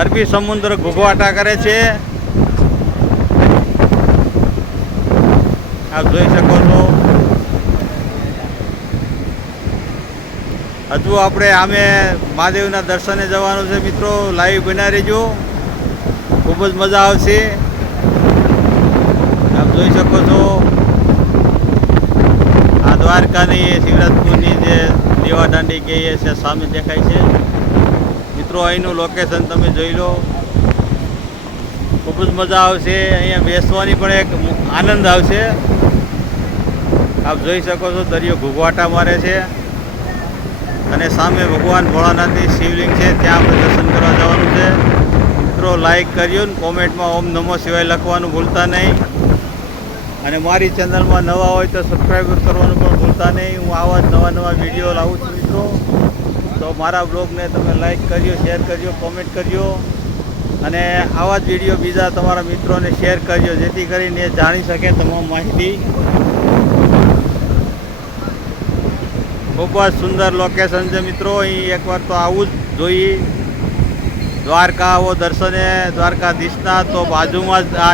અરબી સમુદ્ર ઘૂઘવાટા કરે છે. આપ જોઈ શકો છો. હજુ આપણે આમે મહાદેવના દર્શને જવાનું છે મિત્રો. લાઈવ બના રહેજો. ખૂબ જ મજા આવશે. આપ જોઈ શકો છો. આ દ્વારકાની શિવરાજપુરની જે દેવાદાંડી કહીએ છે, સામે દેખાય છે. મિત્રો, અહીંનું લોકેશન તમે જોઈ લો. ખૂબ જ મજા આવશે. અહીંયા બેસવાની પણ એક આનંદ આવશે. આપ જોઈ શકો છો, દરિયો ઘૂઘવાટા મારે છે. અને સામે ભગવાન ભોળાનાથની શિવલિંગ છે. ત્યાં આપણે દર્શન કરવા જવાનું છે. મિત્રો લાઈક કર્યો ને કોમેન્ટમાં ઓમ નમો સિવાય લખવાનું ભૂલતા નહીં. અને મારી ચેનલમાં નવા હોય તો સબસ્ક્રાઈબ કરવાનું પણ ભૂલતા નહીં. હું આવા જ નવા નવા વીડિયો લાવું છું, મિત્રો. મારા બ્લોગને તમે લાઈક કરજો, શેર કરજો, કોમેન્ટ કરજો. અને આવા જ વીડિયો બીજા તમારા મિત્રોને શેર કરજો, જેથી કરીને જાણી શકે તમામ માહિતી. ખૂબ જ સુંદર લોકેશન છે મિત્રો, અહીં એકવાર તો આવું જ જોઈએ. દ્વારકા આવો દર્શને, દ્વારકાધીશના તો બાજુમાં જ